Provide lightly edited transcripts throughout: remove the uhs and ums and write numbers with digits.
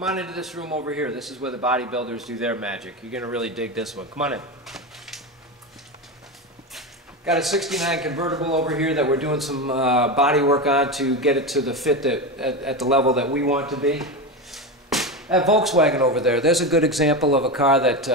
Come on into this room over here. This is where the bodybuilders do their magic. You're going to really dig this one. Come on in. Got a 69 convertible over here that we're doing some body work on to get it to the fit that at the level that we want to be. That Volkswagen over there, there's a good example of a car that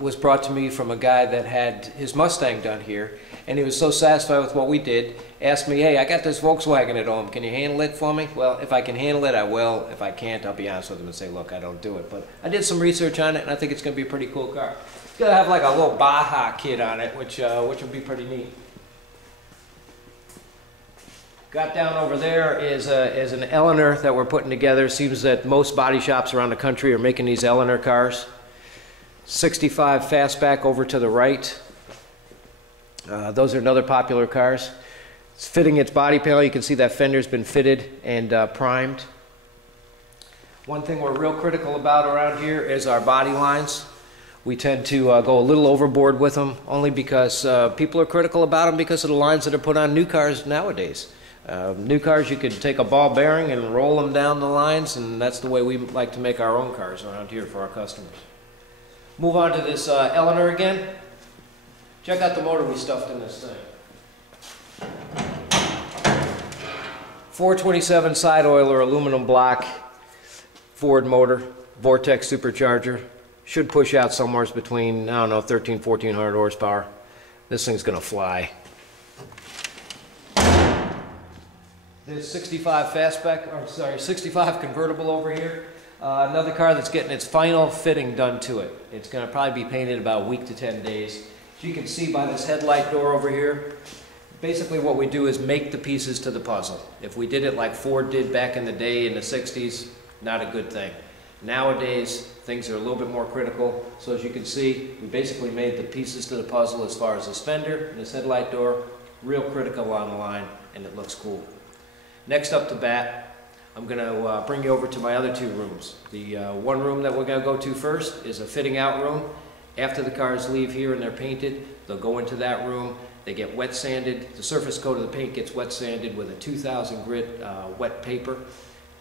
was brought to me from a guy that had his Mustang done here, and he was so satisfied with what we did, asked me, hey, I got this Volkswagen at home, can you handle it for me? Well, if I can handle it, I will. If I can't, I'll be honest with him and say, look, I don't do it. But I did some research on it, and I think it's going to be a pretty cool car. It's going to have like a little Baja kit on it, which will be pretty neat. Got down over there is an Eleanor that we're putting together. Seems that most body shops around the country are making these Eleanor cars. 65 fastback over to the right. Those are another popular cars. It's fitting its body panel. You can see that fender's been fitted and primed. One thing we're real critical about around here is our body lines. We tend to go a little overboard with them, only because people are critical about them because of the lines that are put on new cars nowadays. New cars, you could take a ball bearing and roll them down the lines, and that's the way we like to make our own cars around here for our customers. Move on to this Eleanor again. Check out the motor we stuffed in this thing. 427 side oiler aluminum block Ford motor, Vortex supercharger. Should push out somewhere between, I don't know, 1400 horsepower. This thing's gonna fly. This 65 fastback, or sorry, 65 convertible over here. Another car that's getting its final fitting done to it. It's going to probably be painted about a week to 10 days. As you can see by this headlight door over here, basically what we do is make the pieces to the puzzle. If we did it like Ford did back in the day in the 60s, not a good thing. Nowadays, things are a little bit more critical. So as you can see, we basically made the pieces to the puzzle as far as this fender and this headlight door. Real critical on the line, and it looks cool. Next up to bat, I'm going to bring you over to my other two rooms. The one room that we're going to go to first is a fitting out room. After the cars leave here and they're painted, they'll go into that room. They get wet sanded. The surface coat of the paint gets wet sanded with a 2000 grit wet paper.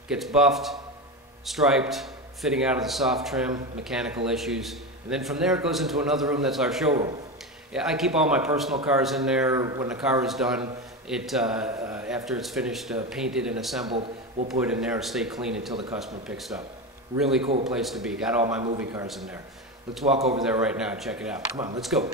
Gets buffed, striped, fitting out of the soft trim, mechanical issues. And then from there it goes into another room that's our showroom. Yeah, I keep all my personal cars in there. When the car is done, after it's finished painted and assembled, we'll put it in there and stay clean until the customer picks it up. Really cool place to be. Got all my movie cars in there. Let's walk over there right now and check it out. Come on, let's go.